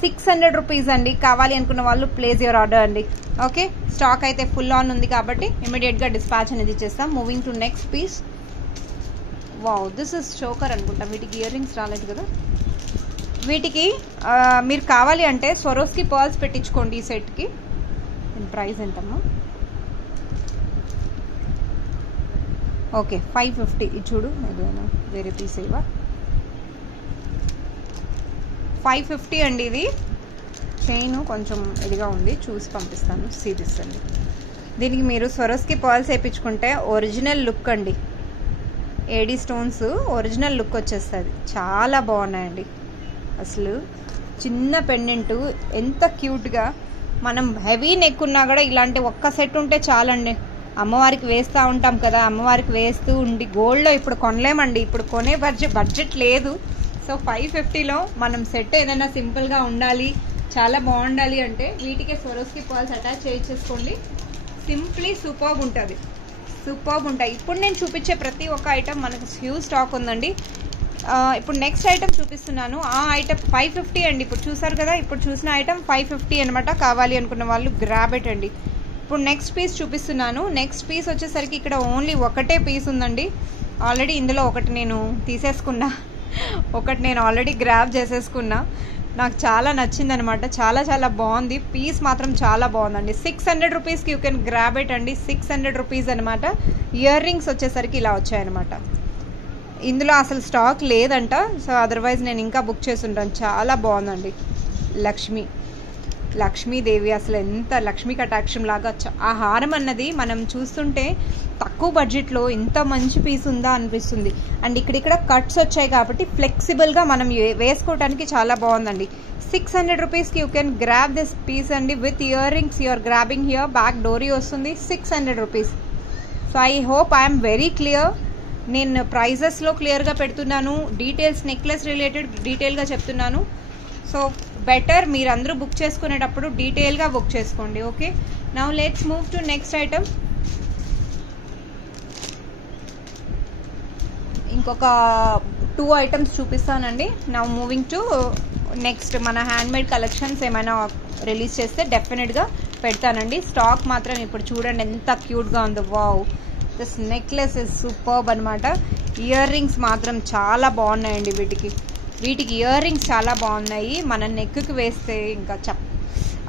600 రూపీస్ అండి. కావాలి అనుకున్న వాళ్ళు ప్లేస్ యువర్ ఆర్డర్ అండి. ఓకే, స్టాక్ అయితే ఫుల్ ఆన్ ఉంది కాబట్టి ఇమీడియట్గా డిస్పాచ్ అనేది ఇచ్చేస్తాం. Moving to next piece. Wow, this is choker అనుకుంటా. వీటికి ఇయర్ రింగ్స్ రాలేదు కదా. వీటికి మీరు కావాలి అంటే స్వరోస్కి పర్ల్స్ పెట్టించుకోండి ఈ సెట్కి. ప్రైస్ ఎంతమ్మా? ఓకే, 550. ఇది చూడు, ఏదైనా వేరే పీస్ ఇవ్వ. 550 అండి. ఇది చైన్ కొంచెం ఇదిగా ఉంది, చూసి పంపిస్తాను. సిరీస్ అండి. దీనికి మీరు స్వరోస్కి పర్ల్స్ వేయించుకుంటే ఒరిజినల్ లుక్ అండి. ఏడీ స్టోన్స్ ఒరిజినల్ లుక్ వచ్చేస్తుంది. చాలా బాగున్నాయండి. అసలు చిన్న పెండెంట్ ఎంత క్యూట్గా. మనం హెవీ నెక్ ఉన్నా కూడా ఇలాంటి ఒక్క సెట్ ఉంటే చాలండి. అమ్మవారికి వేస్తూ ఉంటాం కదా, అమ్మవారికి వేస్తూ ఉండి గోల్డ్లో ఇప్పుడు కొనలేమండి. ఇప్పుడు కొనే బడ్జెట్ లేదు. సో 550లో మనం సెట్ ఏదైనా సింపుల్గా ఉండాలి, చాలా బాగుండాలి అంటే వీటికే స్వరోస్కి పర్ల్స్ అటాచ్ చేయించేసుకోండి. సింప్లీ సూపర్బ్ ఉంటుంది. సూపర్బ్ ఉంటాయి. ఇప్పుడు నేను చూపించే ప్రతి ఒక్క ఐటమ్ మనకు హ్యూజ్ స్టాక్ ఉందండి. ఇప్పుడు నెక్స్ట్ ఐటమ్ చూపిస్తున్నాను. ఆ ఐటమ్ 550 అండి. ఇప్పుడు చూసారు కదా, ఇప్పుడు చూసిన ఐటమ్ 550 అనమాట. కావాలి అనుకున్న వాళ్ళు గ్రాబ్ ఇట్ అండి. ఇప్పుడు నెక్స్ట్ పీస్ చూపిస్తున్నాను. నెక్స్ట్ పీస్ వచ్చేసరికి ఇక్కడ ఓన్లీ ఒకటే పీస్ ఉందండి. ఆల్రెడీ ఇందులో ఒకటి నేను తీసేసుకున్నా, ఒకటి నేను ఆల్రెడీ గ్రాబ్ చేసేసుకున్నా. నాకు చాలా నచ్చింది అనమాట. చాలా చాలా బాగుంది. పీస్ మాత్రం చాలా బాగుందండి. 600 రూపీస్కి యూ కెన్ గ్రాబ్ ఇట్ అండి. 600 రూపీస్ అనమాట. ఇయర్ రింగ్స్ వచ్చేసరికి ఇలా వచ్చాయన్నమాట. ఇందులో అసలు స్టాక్ లేదంట. సో అదర్వైజ్ నేను ఇంకా బుక్ చేసి ఉంటాను. చాలా బాగుందండి. లక్ష్మీదేవి అసలు ఎంత లక్ష్మీ కటాక్షం లాగా. ఆ హారం అన్నది మనం చూస్తుంటే తక్కువ బడ్జెట్లో ఇంత మంచి పీస్ ఉందా అనిపిస్తుంది. అండ్ ఇక్కడిక్కడ కట్స్ వచ్చాయి కాబట్టి ఫ్లెక్సిబుల్గా మనం వేసుకోవడానికి చాలా బాగుందండి. 600 రూపీస్కి you can grab this piece అండి. With year rings you're grabbing here. Back డోరీ వస్తుంది. 600 rupees. So I hope I'm very clear. నేను ప్రైజెస్లో క్లియర్గా పెడుతున్నాను. డీటెయిల్స్ నెక్లెస్ రిలేటెడ్ డీటెయిల్గా చెప్తున్నాను. సో బెటర్ మీరందరూ బుక్ చేసుకునేటప్పుడు డీటెయిల్గా బుక్ చేసుకోండి. Okay, now let's move to next item. ఇంకొక 2 ఐటమ్స్ చూపిస్తానండి. Now moving to next. మన హ్యాండ్మేడ్ కలెక్షన్స్ ఏమైనా రిలీజ్ చేస్తే డెఫినెట్గా పెడతానండి. స్టాక్ మాత్రం ఇప్పుడు చూడండి ఎంత క్యూట్గా ఉందో. Wow, this necklace is superb అనమాట. ఇయర్ రింగ్స్ మాత్రం చాలా బాగున్నాయండి. వీటికి ఇయర్ రింగ్స్ చాలా బాగున్నాయి. మన నెక్కి వేస్తే ఇంకా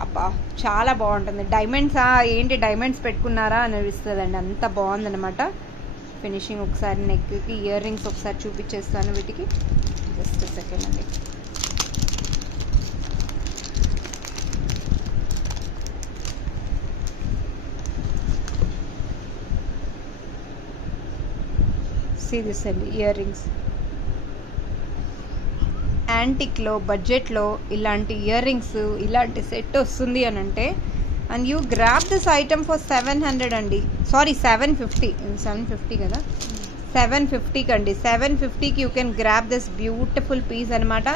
అబ్బా చాలా బాగుంటుంది. డైమండ్సా ఏంటి, డైమండ్స్ పెట్టుకున్నారా అని అనిపిస్తుందండి. అంత బాగుందనమాట ఫినిషింగ్. ఒకసారి నెక్కి ఇయర్ రింగ్స్ ఒకసారి చూపించేస్తాను. వీటికి జస్ట్ సెకండ్ అండి. సీ దిస్ అండి ఇయర్ రింగ్స్. యాంటిక్లో బడ్జెట్లో ఇలాంటి ఇయర్ రింగ్స్ ఇలాంటి సెట్ వస్తుంది అని అంటే, and you grab this item for 700 అండి. సారీ 750 కదా, 750కి అండి. 750కి you can grab this beautiful piece అనమాట.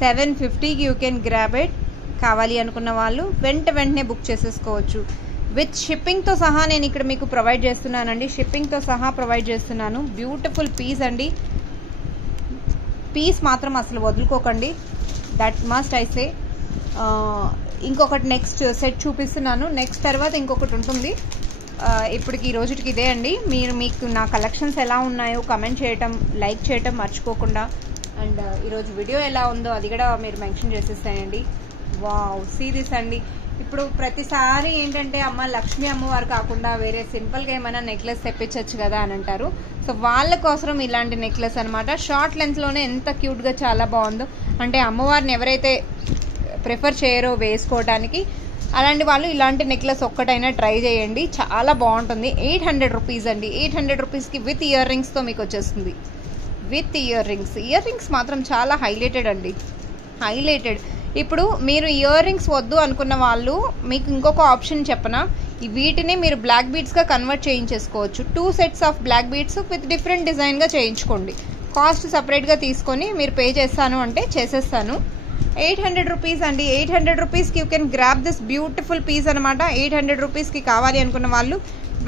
750కి యూ కెన్ గ్రాబ్ ఇట్. కావాలి అనుకున్న వాళ్ళు వెంటనే బుక్ చేసేసుకోవచ్చు. విత్ షిప్పింగ్తో సహా నేను ఇక్కడ మీకు ప్రొవైడ్ చేస్తున్నానండి. షిప్పింగ్తో సహా ప్రొవైడ్ చేస్తున్నాను. బ్యూటిఫుల్ పీస్ అండి. పీస్ మాత్రం అసలు వదులుకోకండి. That must I say. ఇంకొకటి నెక్స్ట్ సెట్ చూపిస్తున్నాను. నెక్స్ట్ తర్వాత ఇంకొకటి ఉంటుంది. ఇప్పటికి ఈ రోజుకి ఇదే అండి. మీకు నా కలెక్షన్స్ ఎలా ఉన్నాయో కమెంట్ చేయటం, లైక్ చేయటం మర్చిపోకుండా. అండ్ ఈరోజు వీడియో ఎలా ఉందో అది కూడా మీరు మెన్షన్ చేసేస్తాయండి. వావ్, సీ దిస్ అండి. ఇప్పుడు ప్రతిసారి ఏంటంటే అమ్మ లక్ష్మీ అమ్మవారు కాకుండా వేరే సింపుల్గా ఏమైనా నెక్లెస్ తెప్పించవచ్చు కదా అని అంటారు. సో వాళ్ళ కోసం ఇలాంటి నెక్లెస్ అనమాట. షార్ట్ లెంత్లోనే ఎంత క్యూట్గా చాలా బాగుందో. అంటే అమ్మవారిని ఎవరైతే ప్రిఫర్ చేయరో వేసుకోవడానికి, అలాంటి వాళ్ళు ఇలాంటి నెక్లెస్ ఒక్కటైనా ట్రై చేయండి. చాలా బాగుంటుంది. 800 రూపీస్ అండి. 800 రూపీస్కి విత్ ఇయర్ రింగ్స్తో మీకు వచ్చేస్తుంది. విత్ ఇయర్ రింగ్స్ మాత్రం చాలా హైలైటెడ్ అండి. హైలైటెడ్. ఇప్పుడు మీరు ఇయర్ రింగ్స్ వద్దు అనుకున్న వాళ్ళు మీకు ఇంకొక ఆప్షన్ చెప్పనా, వీటిని మీరు బ్లాక్ బీడ్స్గా కన్వర్ట్ చేయించేసుకోవచ్చు. 2 sets of black beads with different డిజైన్గా చేయించుకోండి. కాస్ట్ సపరేట్గా తీసుకొని మీరు పే చేస్తాను అంటే చేసేస్తాను. 800 రూపీస్ అండి. 800 రూపీస్కి you can grab this beautiful piece అనమాట. 800 రూపీస్కి కావాలి అనుకున్న వాళ్ళు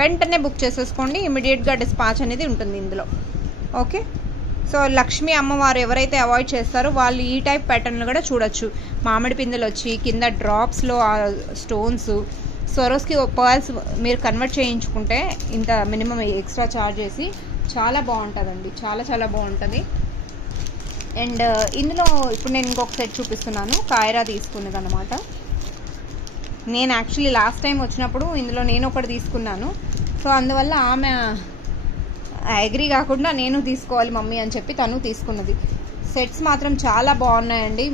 వెంటనే బుక్ చేసేసుకోండి. ఇమీడియట్గా డిస్పాచ్ అనేది ఉంటుంది ఇందులో. ఓకే, సో లక్ష్మీ అమ్మవారు ఎవరైతే అవాయిడ్ చేస్తారో వాళ్ళు ఈ టైప్ ప్యాటర్న్లు కూడా చూడొచ్చు. మామిడి పిందెలు వచ్చి కింద డ్రాప్స్లో ఆ స్టోన్స్, స్వరోస్కి పర్ల్స్ మీరు కన్వర్ట్ చేయించుకుంటే ఇంత మినిమం ఎక్స్ట్రా ఛార్జ్ చేసి చాలా బాగుంటుందండి. చాలా చాలా బాగుంటుంది. అండ్ ఇందులో ఇప్పుడు నేను ఇంకొక సెట్ చూపిస్తున్నాను. కాయరా తీసుకున్నది అనమాట. నేను యాక్చువల్లీ లాస్ట్ టైం వచ్చినప్పుడు ఇందులో నేను ఒకటి తీసుకున్నాను. సో అందువల్ల ఆమె అగ్రీ కాకుండా నేను తీసుకోవాలి మమ్మీ అని చెప్పి తను తీసుకున్నది. సెట్స్ మాత్రం చాలా బాగున్నాయండి.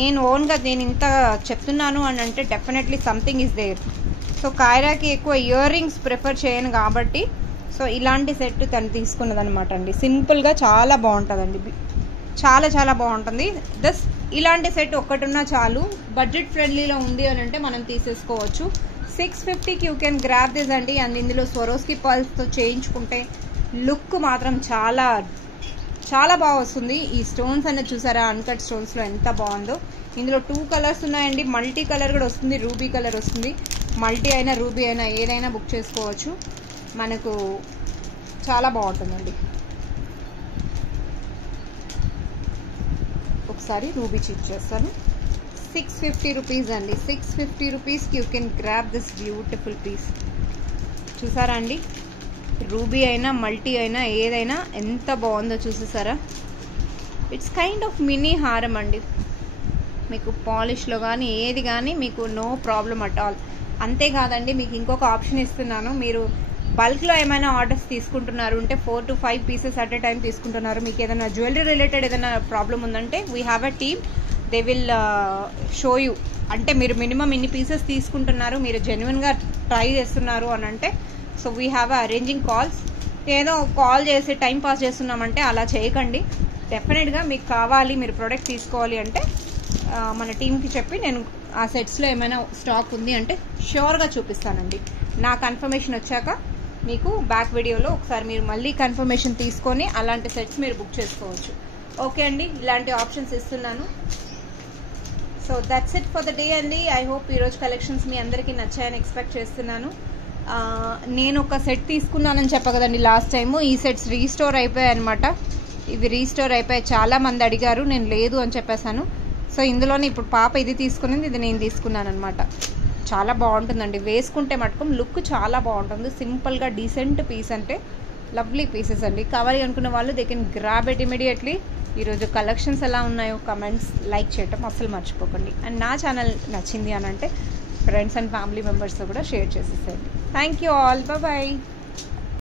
నేను ఓన్గా నేను ఇంత చెప్తున్నాను అని అంటే definitely something is there. So కాయరాకి ఎక్కువ ఇయర్ రింగ్స్ ప్రిఫర్ చేయను కాబట్టి సో ఇలాంటి సెట్ తను తీసుకున్నది అనమాట అండి. సింపుల్గా చాలా బాగుంటుందండి. చాలా చాలా బాగుంటుంది. ఇలాంటి సెట్ ఒక్కటున్నా చాలు. బడ్జెట్ ఫ్రెండ్లీలో ఉంది అని అంటే మనం తీసేసుకోవచ్చు. 650కి యూ కెన్ గ్రాబ్ దిస్ అండి. అండ్ ఇందులో స్వరోస్కి పర్ల్స్తో చేయించుకుంటే లుక్ మాత్రం చాలా చాలా బాగా వస్తుంది. ఈ స్టోన్స్ అనేది చూసారా, అన్కట్ స్టోన్స్లో ఎంత బాగుందో. ఇందులో 2 కలర్స్ ఉన్నాయండి. మల్టీ కలర్ కూడా వస్తుంది, రూబీ కలర్ వస్తుంది. మల్టీ అయినా రూబీ అయినా ఏదైనా బుక్ చేసుకోవచ్చు. మనకు చాలా బాగుంటుందండి. ఒకసారి రూబీ చెక్ చేస్తాను. 650 రూపీస్ అండి. 650 రూపీస్కి you can grab this beautiful piece. చూసారా అండి, రూబీ అయినా మల్టీ అయినా ఏదైనా ఎంత బాగుందో చూసేసారా. ఇట్స్ కైండ్ ఆఫ్ మినీ హారం అండి. మీకు పాలిష్లో కానీ ఏది కానీ మీకు నో ప్రాబ్లం అట్ ఆల్. అంతేకాదండి, మీకు ఇంకొక ఆప్షన్ ఇస్తున్నాను. మీరు బల్క్లో ఏమైనా ఆర్డర్స్ తీసుకుంటున్నారు అంటే 4 to 5 pieces at a time తీసుకుంటున్నారు, మీకు ఏదైనా జ్యువెలరీ రిలేటెడ్ ఏదైనా ప్రాబ్లం ఉందంటే we have a team, they will show you. అంటే మీరు మినిమం ఇన్ని పీసెస్ తీసుకుంటున్నారు, మీరు జెన్యున్గా ట్రై చేస్తున్నారు అని అంటే so we have arranging calls. ఏదో కాల్ చేసి టైం పాస్ చేస్తున్నామంటే అలా చేయకండి. డెఫినెట్గా మీకు కావాలి, మీరు ప్రోడక్ట్ తీసుకోవాలి అంటే మన టీంకి చెప్పి నేను ఆ సెట్స్లో ఏమైనా స్టాక్ ఉంది అంటే ష్యూర్గా చూపిస్తానండి. నా కన్ఫర్మేషన్ వచ్చాక మీకు బ్యాక్ వీడియోలో ఒకసారి మీరు మళ్ళీ కన్ఫర్మేషన్ తీసుకొని అలాంటి సెట్స్ మీరు బుక్ చేసుకోవచ్చు. ఓకే అండి, ఇలాంటి ఆప్షన్స్ ఇస్తున్నాను. So that's it for the day అండి. ఐ హోప్ ఈరోజు కలెక్షన్స్ మీ అందరికీ నచ్చాయని ఎక్స్పెక్ట్ చేస్తున్నాను. నేను ఒక సెట్ తీసుకున్నానని చెప్పా కదండి లాస్ట్ టైము. ఈ సెట్స్ రీస్టోర్ అయిపోయాయి అనమాట. ఇవి రీస్టోర్ అయిపోయాయి. చాలా మంది అడిగారు, నేను లేదు అని చెప్పేశాను. సో ఇందులోనే ఇప్పుడు పాప ఇది తీసుకునింది, ఇది నేను తీసుకున్నాను అనమాట. చాలా బాగుంటుందండి, వేసుకుంటే మటుకు లుక్ చాలా బాగుంటుంది. సింపుల్గా డీసెంట్ పీస్, అంటే లవ్లీ పీసెస్ అండి. కావాలి అనుకున్న వాళ్ళు they can grab it immediately. ఈరోజు కలెక్షన్స్ ఎలా ఉన్నాయో కమెంట్స్ లైక్ చేయటం అసలు మర్చిపోకండి. అండ్ నా ఛానల్ నచ్చింది అని అంటే ఫ్రెండ్స్ అండ్ ఫ్యామిలీ మెంబర్స్తో కూడా షేర్ చేసేసేయండి. Thank you all, bye.